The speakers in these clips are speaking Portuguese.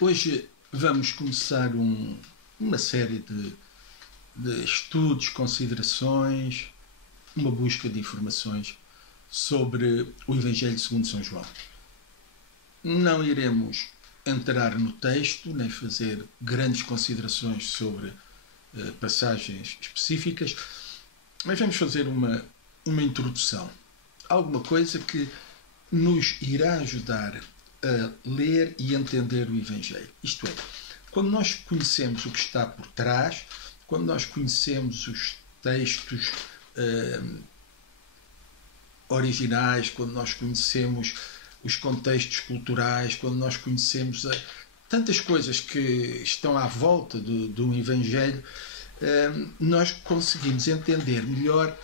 Hoje vamos começar uma série de estudos, considerações, uma busca de informações sobre o Evangelho segundo São João. Não iremos entrar no texto, nem fazer grandes considerações sobre passagens específicas, mas vamos fazer uma introdução. Alguma coisa que nos irá ajudar a ler e entender o Evangelho. Isto é, quando nós conhecemos o que está por trás, quando nós conhecemos os textos originais, quando nós conhecemos os contextos culturais, quando nós conhecemos tantas coisas que estão à volta do Evangelho, nós conseguimos entender melhor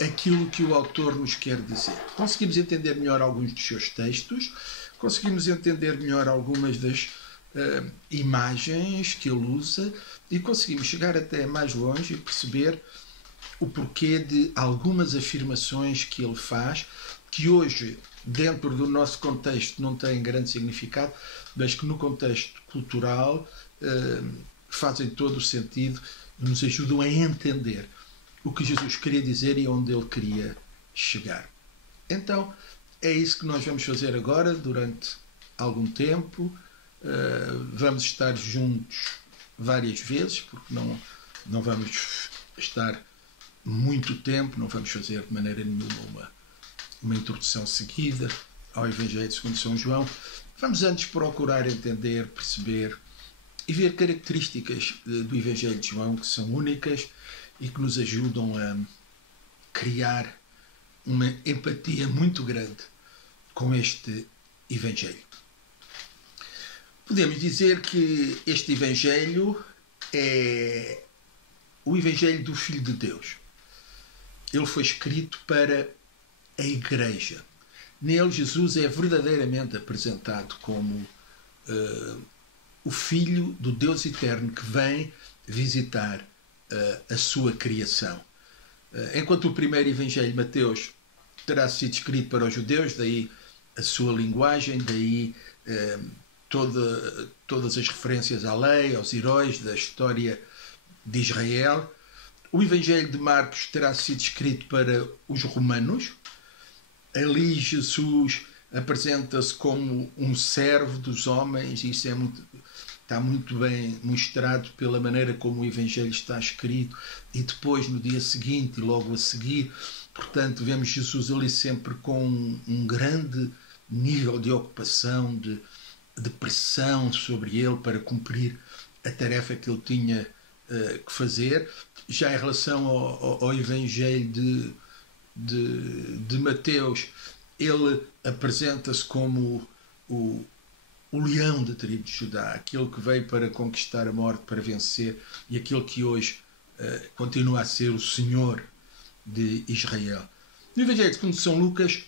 aquilo que o autor nos quer dizer. Conseguimos entender melhor alguns dos seus textos, conseguimos entender melhor algumas das imagens que ele usa e conseguimos chegar até mais longe e perceber o porquê de algumas afirmações que ele faz, que hoje, dentro do nosso contexto, não têm grande significado, mas que no contexto cultural fazem todo o sentido e nos ajudam a entender o que Jesus queria dizer e onde ele queria chegar. Então, é isso que nós vamos fazer agora, durante algum tempo. Vamos estar juntos várias vezes, porque não vamos estar muito tempo, não vamos fazer de maneira nenhuma uma introdução seguida ao Evangelho segundo São João. Vamos antes procurar entender, perceber e ver características do Evangelho de João que são únicas e que nos ajudam a criar uma empatia muito grande com este Evangelho. Podemos dizer que este Evangelho é o Evangelho do Filho de Deus. Ele foi escrito para a Igreja. Nele, Jesus é verdadeiramente apresentado como o Filho do Deus Eterno que vem visitar a sua criação. Enquanto o primeiro Evangelho, Mateus, terá sido escrito para os judeus, daí a sua linguagem, daí todas as referências à lei, aos heróis da história de Israel. O Evangelho de Marcos terá sido escrito para os romanos. Ali Jesus apresenta-se como um servo dos homens, e isso está muito bem mostrado pela maneira como o Evangelho está escrito, e depois no dia seguinte e logo a seguir, portanto vemos Jesus ali sempre com um grande nível de ocupação, de pressão sobre ele para cumprir a tarefa que ele tinha que fazer. Já em relação ao Evangelho de Mateus, ele apresenta-se como o leão da tribo de Judá, aquele que veio para conquistar a morte, para vencer, e aquele que hoje continua a ser o Senhor de Israel. No Evangelho segundo São Lucas,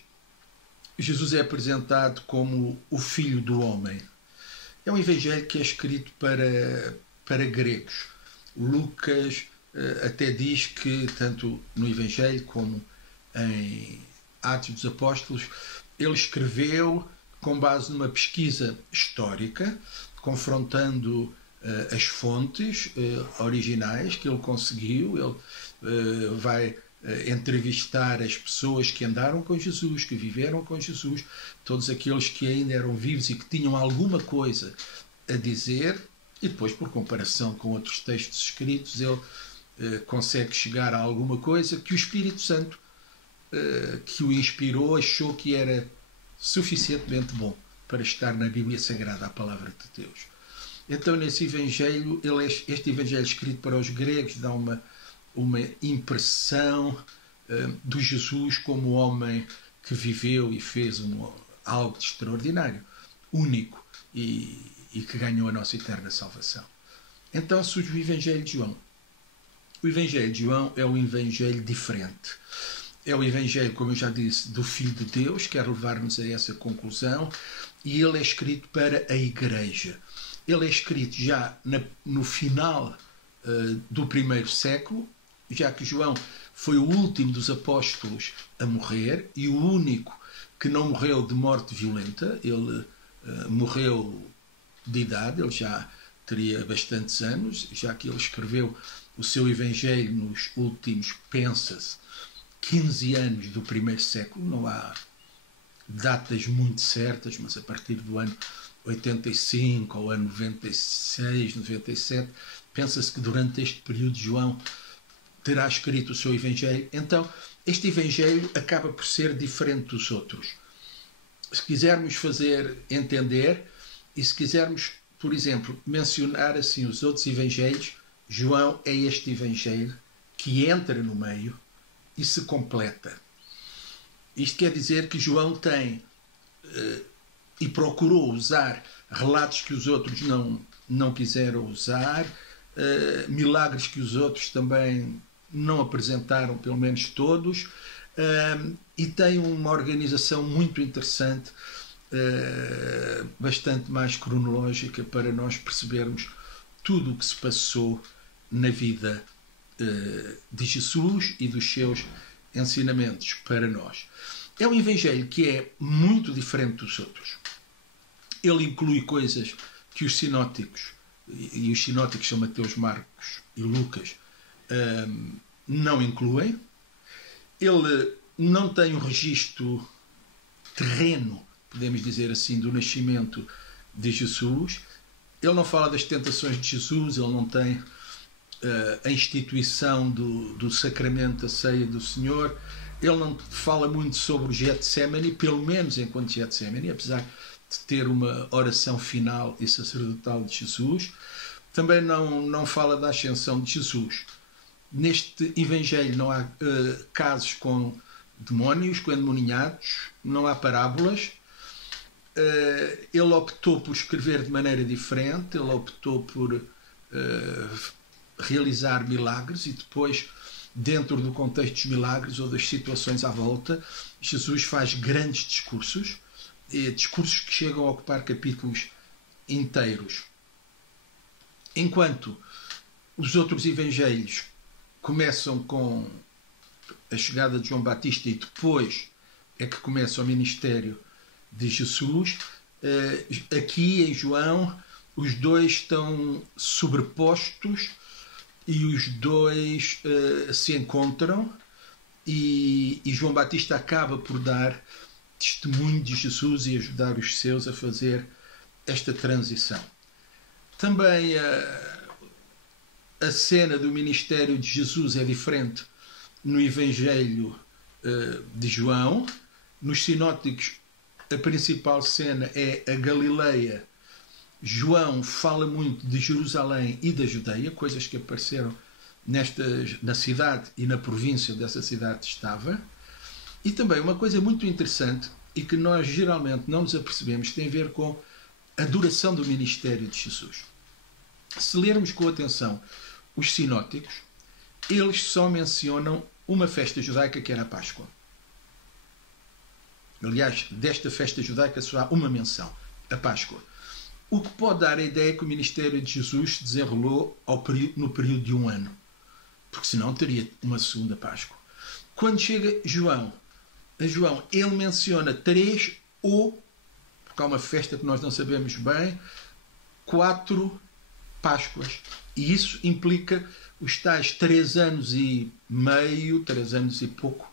Jesus é apresentado como o Filho do Homem. É um Evangelho que é escrito para gregos. Lucas até diz que, tanto no Evangelho como em Atos dos Apóstolos, ele escreveu com base numa pesquisa histórica, confrontando as fontes originais que ele conseguiu. Ele vai entrevistar as pessoas que andaram com Jesus, que viveram com Jesus, todos aqueles que ainda eram vivos e que tinham alguma coisa a dizer, e depois, por comparação com outros textos escritos, ele consegue chegar a alguma coisa que o Espírito Santo, que o inspirou, achou que era suficientemente bom para estar na Bíblia Sagrada, a Palavra de Deus. Então, nesse Evangelho, este Evangelho escrito para os gregos dá uma impressão do Jesus como homem que viveu e fez algo de extraordinário, único, e que ganhou a nossa eterna salvação. Então surge o Evangelho de João. O Evangelho de João é um Evangelho diferente. É o Evangelho, como eu já disse, do Filho de Deus, quer levar-nos a essa conclusão, e ele é escrito para a Igreja. Ele é escrito já no final do primeiro século, já que João foi o último dos apóstolos a morrer e o único que não morreu de morte violenta. Ele morreu de idade, ele já teria bastantes anos, já que ele escreveu o seu Evangelho nos últimos, pensa-se, 15 anos do primeiro século. Não há datas muito certas, mas a partir do ano 85 ao ano 96, 97, pensa-se que durante este período João terá escrito o seu Evangelho. Então, este Evangelho acaba por ser diferente dos outros. Se quisermos fazer entender, e se quisermos, por exemplo, mencionar assim os outros Evangelhos, João é este Evangelho que entra no meio e se completa. Isto quer dizer que João tem e procurou usar relatos que os outros não quiseram usar, milagres que os outros também não apresentaram, pelo menos todos, e tem uma organização muito interessante, bastante mais cronológica, para nós percebermos tudo o que se passou na vida de Jesus e dos seus ensinamentos para nós. É um Evangelho que é muito diferente dos outros. Ele inclui coisas que os sinóticos, e os sinóticos são Mateus, Marcos e Lucas, não incluem. Ele não tem um registro terreno, podemos dizer assim, do nascimento de Jesus. Ele não fala das tentações de Jesus, ele não tem a instituição do sacramento da ceia do Senhor. Ele não fala muito sobre o Getsemane, pelo menos enquanto Getsemane, apesar de ter uma oração final e sacerdotal de Jesus. Também não fala da ascensão de Jesus. Neste Evangelho não há casos com demónios, com endemoniados, não há parábolas. Ele optou por escrever de maneira diferente, ele optou por realizar milagres, e depois, dentro do contexto dos milagres ou das situações à volta, Jesus faz grandes discursos, discursos que chegam a ocupar capítulos inteiros. Enquanto os outros evangelhos começam com a chegada de João Batista e depois é que começa o ministério de Jesus, aqui em João os dois estão sobrepostos e os dois se encontram, e João Batista acaba por dar testemunho de Jesus e ajudar os seus a fazer esta transição. Também a cena do ministério de Jesus é diferente no Evangelho de João. Nos sinóticos, a principal cena é a Galileia. João fala muito de Jerusalém e da Judeia, coisas que apareceram na cidade e na província dessa cidade estava. E também uma coisa muito interessante e que nós geralmente não nos apercebemos, tem a ver com a duração do ministério de Jesus. Se lermos com atenção os sinóticos, eles só mencionam uma festa judaica, que era a Páscoa. Aliás, desta festa judaica só há uma menção, a Páscoa. O que pode dar a ideia que o ministério de Jesus se desenrolou no período de um ano, porque senão teria uma segunda Páscoa. Quando chega a João, ele menciona 3 ou, porque há uma festa que nós não sabemos bem, 4 Páscoas. E isso implica os tais 3 anos e meio, 3 anos e pouco,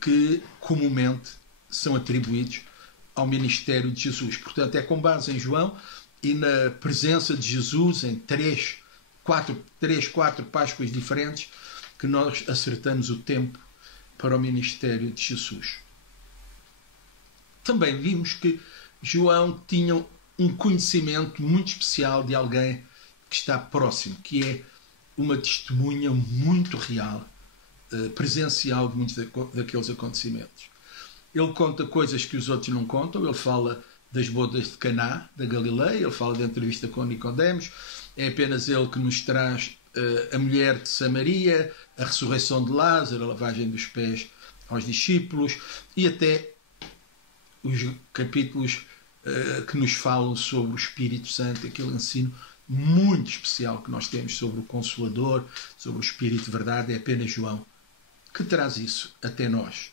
que comumente são atribuídos ao ministério de Jesus. Portanto, é com base em João e na presença de Jesus em 3, 4 Páscoas diferentes que nós acertamos o tempo para o ministério de Jesus. Também vimos que João tinha um conhecimento muito especial de alguém que está próximo, que é uma testemunha muito real, presencial de muitos daqueles acontecimentos. Ele conta coisas que os outros não contam. Ele fala das bodas de Caná, da Galileia, ele fala da entrevista com Nicodemos. É apenas ele que nos traz a mulher de Samaria, a ressurreição de Lázaro, a lavagem dos pés aos discípulos, e até os capítulos que nos falam sobre o Espírito Santo, aquele ensino muito especial que nós temos sobre o Consolador, sobre o Espírito de Verdade. É apenas João que traz isso até nós.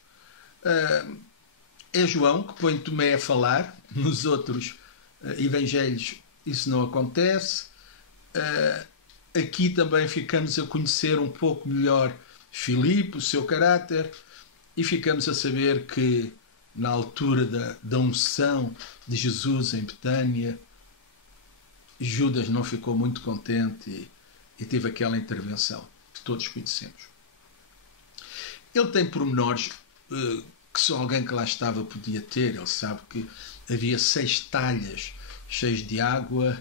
É João que põe Tomé a falar. Nos outros evangelhos isso não acontece. Aqui também ficamos a conhecer um pouco melhor Filipe, o seu caráter, e ficamos a saber que na altura da unção de Jesus em Betânia, Judas não ficou muito contente e teve aquela intervenção que todos conhecemos. Ele tem pormenores que só alguém que lá estava podia ter. Ele sabe que havia 6 talhas cheias de água.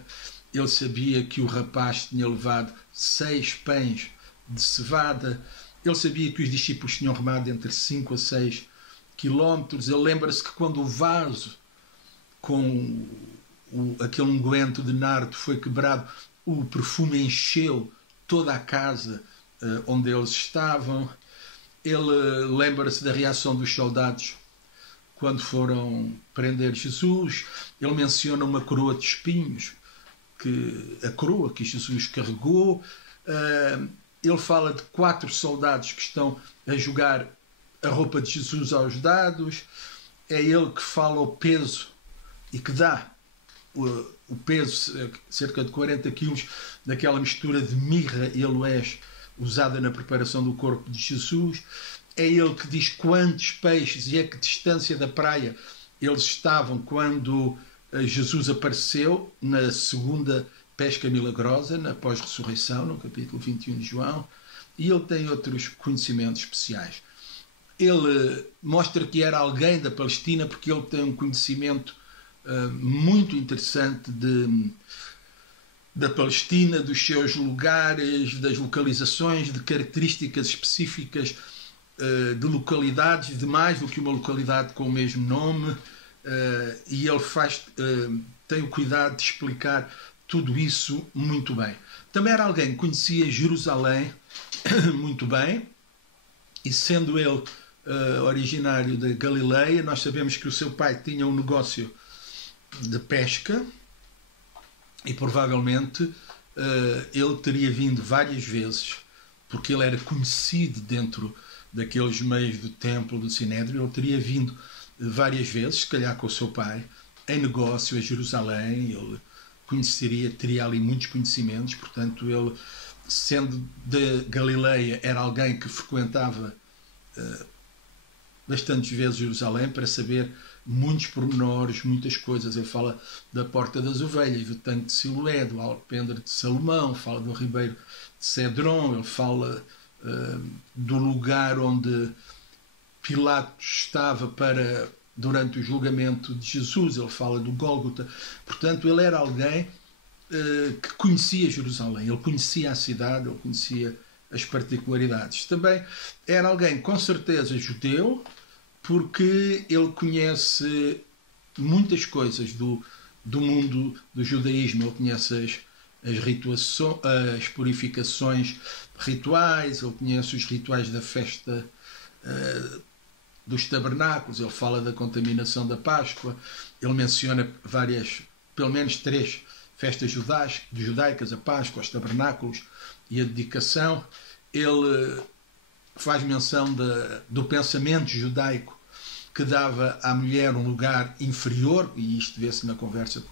Ele sabia que o rapaz tinha levado 6 pães de cevada. Ele sabia que os discípulos tinham remado entre 5 a 6 quilómetros. Ele lembra-se que quando o vaso com aquele unguento de nardo foi quebrado, o perfume encheu toda a casa onde eles estavam. Ele lembra-se da reação dos soldados quando foram prender Jesus. Ele menciona uma coroa de espinhos, a coroa que Jesus carregou. Ele fala de 4 soldados que estão a jogar a roupa de Jesus aos dados. É ele que fala o peso e que dá o peso, cerca de 40 quilos, daquela mistura de mirra e aloés usada na preparação do corpo de Jesus. É ele que diz quantos peixes e a que distância da praia eles estavam quando Jesus apareceu na segunda pesca milagrosa, na pós-ressurreição, no capítulo 21 de João. E ele tem outros conhecimentos especiais. Ele mostra que era alguém da Palestina porque ele tem um conhecimento muito interessante da Palestina, dos seus lugares, das localizações, de características específicas de localidades, de mais do que uma localidade com o mesmo nome, e ele tem o cuidado de explicar tudo isso muito bem. Também era alguém que conhecia Jerusalém muito bem, e sendo ele originário da Galileia, nós sabemos que o seu pai tinha um negócio de pesca e provavelmente ele teria vindo várias vezes, porque ele era conhecido dentro daqueles meios do templo, do Sinédrio. Ele teria vindo várias vezes, se calhar com o seu pai, em negócio a Jerusalém. Ele teria ali muitos conhecimentos, portanto ele, sendo de Galileia, era alguém que frequentava bastantes vezes Jerusalém para saber muitos pormenores, muitas coisas. Ele fala da Porta das Ovelhas, do Tanque de Siloé, do Alpendre de Salomão, fala do Ribeiro de Cedron, ele fala do lugar onde Pilatos estava durante o julgamento de Jesus, ele fala do Gólgota. Portanto, ele era alguém que conhecia Jerusalém, ele conhecia a cidade, ele conhecia as particularidades. Também era alguém, com certeza, judeu, porque ele conhece muitas coisas do mundo do judaísmo. Ele conhece as purificações rituais, ele conhece os rituais da festa dos tabernáculos, ele fala da contaminação da Páscoa, ele menciona pelo menos 3 festas judaicas, a Páscoa, os tabernáculos e a dedicação. Ele faz menção do pensamento judaico que dava à mulher um lugar inferior, e isto vê-se na conversa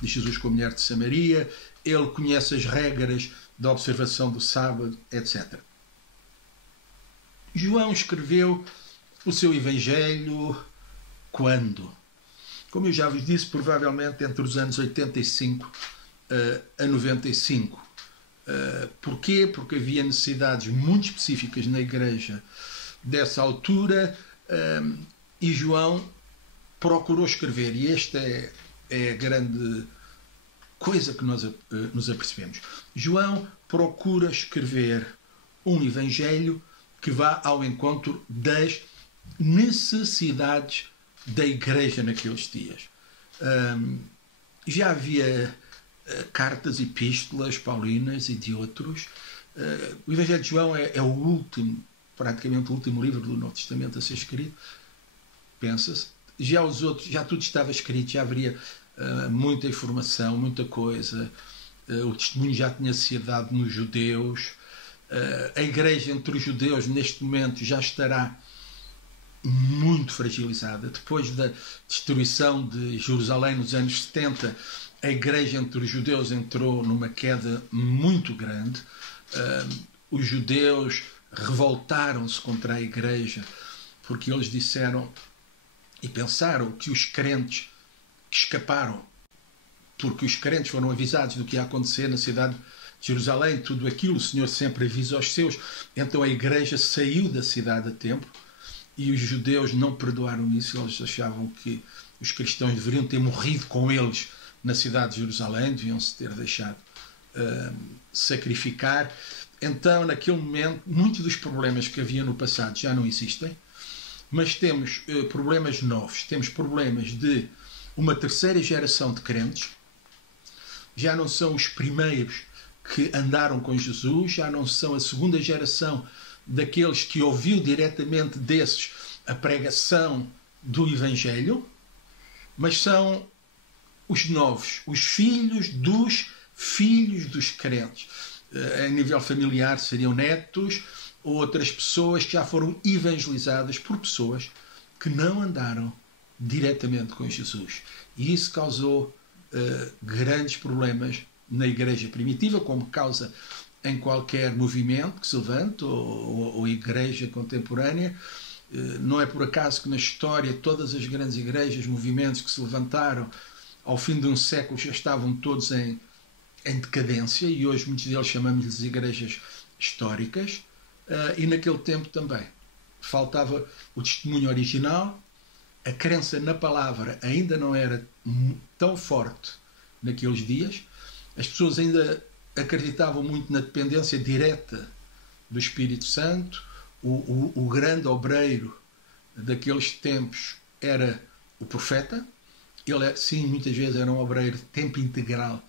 de Jesus com a mulher de Samaria. Ele conhece as regras da observação do sábado, etc. João escreveu o seu Evangelho quando? Como eu já vos disse, provavelmente entre os anos 85 a 95. Porquê? Porque havia necessidades muito específicas na igreja dessa altura, e João procurou escrever, e esta é a grande coisa que nós nos apercebemos. João procura escrever um Evangelho que vá ao encontro das necessidades da igreja naqueles dias. Já havia cartas, epístolas paulinas e de outros. O Evangelho de João é o último, praticamente o último livro do Novo Testamento a ser escrito. Pensa-se. Já os outros, já tudo estava escrito, já haveria muita informação, muita coisa. O testemunho já tinha sido dado nos judeus. A igreja entre os judeus neste momento já estará muito fragilizada. Depois da destruição de Jerusalém nos anos 70, a igreja entre os judeus entrou numa queda muito grande. Os judeus revoltaram-se contra a igreja porque eles disseram e pensaram que os crentes escaparam, porque os crentes foram avisados do que ia acontecer na cidade de Jerusalém, tudo aquilo, o Senhor sempre avisa aos seus. Então a igreja saiu da cidade a tempo e os judeus não perdoaram isso. Eles achavam que os cristãos deveriam ter morrido com eles na cidade de Jerusalém, deviam-se ter deixado sacrificar. Então, naquele momento, muitos dos problemas que havia no passado já não existem, mas temos problemas novos. Temos problemas de uma terceira geração de crentes. Já não são os primeiros que andaram com Jesus, já não são a segunda geração daqueles que ouviu diretamente desses a pregação do Evangelho, mas são os novos, os filhos dos crentes. A nível familiar seriam netos ou outras pessoas que já foram evangelizadas por pessoas que não andaram diretamente com Jesus. E isso causou grandes problemas na igreja primitiva, como causa em qualquer movimento que se levante ou igreja contemporânea. Não é por acaso que na história todas as grandes igrejas, movimentos que se levantaram ao fim de um século já estavam todos em decadência, e hoje muitos deles chamamos-lhes igrejas históricas, e naquele tempo também faltava o testemunho original, a crença na palavra ainda não era tão forte naqueles dias, as pessoas ainda acreditavam muito na dependência direta do Espírito Santo. O grande obreiro daqueles tempos era o profeta. Ele, sim, muitas vezes era um obreiro de tempo integral,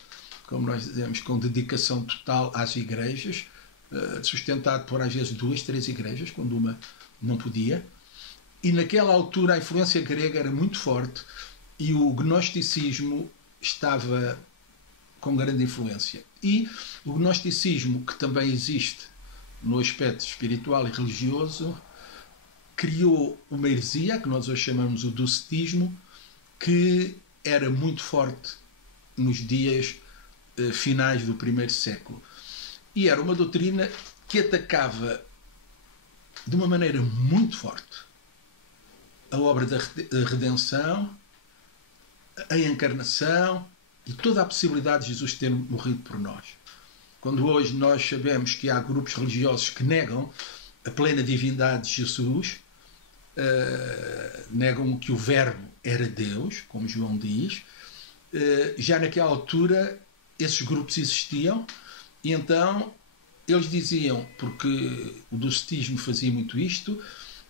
como nós dizemos, com dedicação total às igrejas, sustentado por às vezes 2, 3 igrejas, quando uma não podia. E naquela altura a influência grega era muito forte e o gnosticismo estava com grande influência. E o gnosticismo, que também existe no aspecto espiritual e religioso, criou uma heresia, que nós hoje chamamos o docetismo, que era muito forte nos dias finais do primeiro século. E era uma doutrina que atacava de uma maneira muito forte a obra da redenção, a encarnação e toda a possibilidade de Jesus ter morrido por nós. Quando hoje nós sabemos que há grupos religiosos que negam a plena divindade de Jesus, negam que o Verbo era Deus, como João diz, já naquela altura esses grupos existiam, e então eles diziam, porque o docetismo fazia muito isto,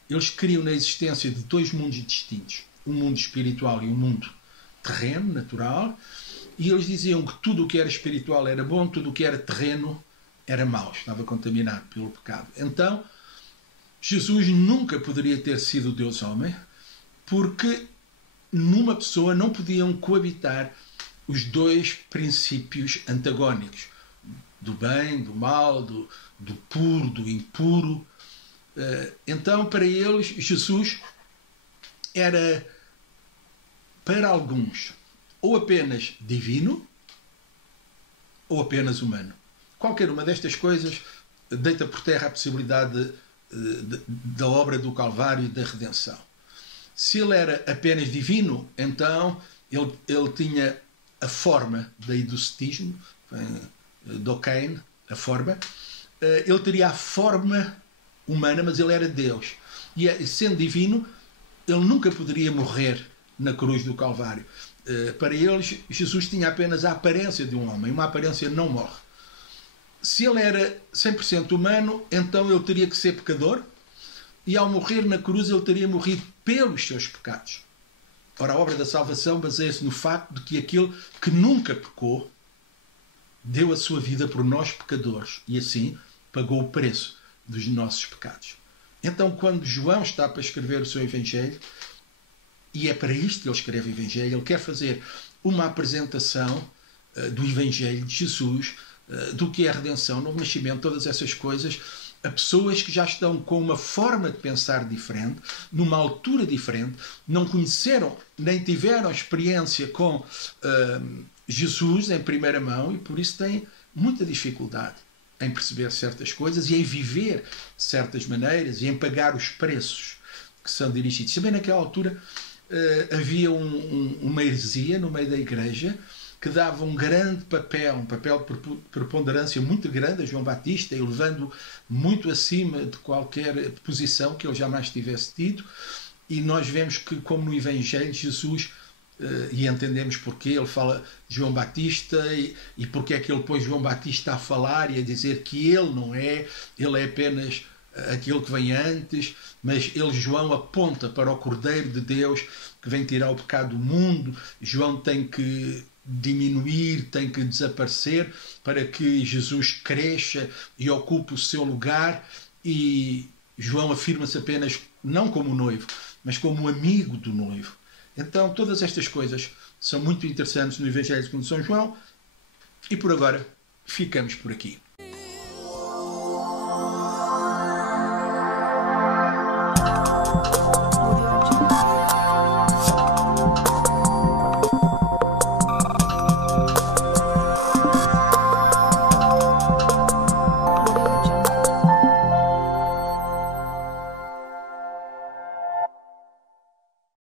eles criam na existência de 2 mundos distintos, um mundo espiritual e um mundo terreno, natural, e eles diziam que tudo o que era espiritual era bom, tudo o que era terreno era mau, estava contaminado pelo pecado. Então, Jesus nunca poderia ter sido Deus-homem, porque numa pessoa não podiam coabitar os 2 princípios antagónicos, do bem, do mal, do puro, do impuro. Então, para eles, Jesus era, para alguns, ou apenas divino, ou apenas humano. Qualquer uma destas coisas deita por terra a possibilidade da obra do Calvário e da redenção. Se ele era apenas divino, então ele tinha a forma daí do docetismo, dokein, a forma. Ele teria a forma humana, mas ele era Deus. E sendo divino, ele nunca poderia morrer na cruz do Calvário. Para eles, Jesus tinha apenas a aparência de um homem. Uma aparência não morre. Se ele era 100% humano, então ele teria que ser pecador, e ao morrer na cruz ele teria morrido pelos seus pecados. Ora, a obra da salvação baseia-se no facto de que aquele que nunca pecou deu a sua vida por nós pecadores e assim pagou o preço dos nossos pecados. Então, quando João está para escrever o seu Evangelho, e é para isto que ele escreve o Evangelho, ele quer fazer uma apresentação do Evangelho de Jesus, do que é a redenção, novo nascimento, todas essas coisas, a pessoas que já estão com uma forma de pensar diferente, numa altura diferente, não conheceram nem tiveram experiência com Jesus em primeira mão e por isso tem muita dificuldade em perceber certas coisas e em viver certas maneiras e em pagar os preços que são dirigidos. Também naquela altura havia uma heresia no meio da igreja que dava um grande papel, um papel de preponderância muito grande a João Batista, elevando muito acima de qualquer posição que ele jamais tivesse tido. E nós vemos que, como no Evangelho, Jesus, e entendemos porque ele fala de João Batista e porque é que ele pôs João Batista a falar e a dizer que ele não é, ele é apenas aquele que vem antes, mas ele, João, aponta para o Cordeiro de Deus que vem tirar o pecado do mundo. João tem que diminuir, tem que desaparecer para que Jesus cresça e ocupe o seu lugar, e João afirma-se apenas não como noivo, mas como amigo do noivo. Então todas estas coisas são muito interessantes no Evangelho segundo São João, e por agora ficamos por aqui.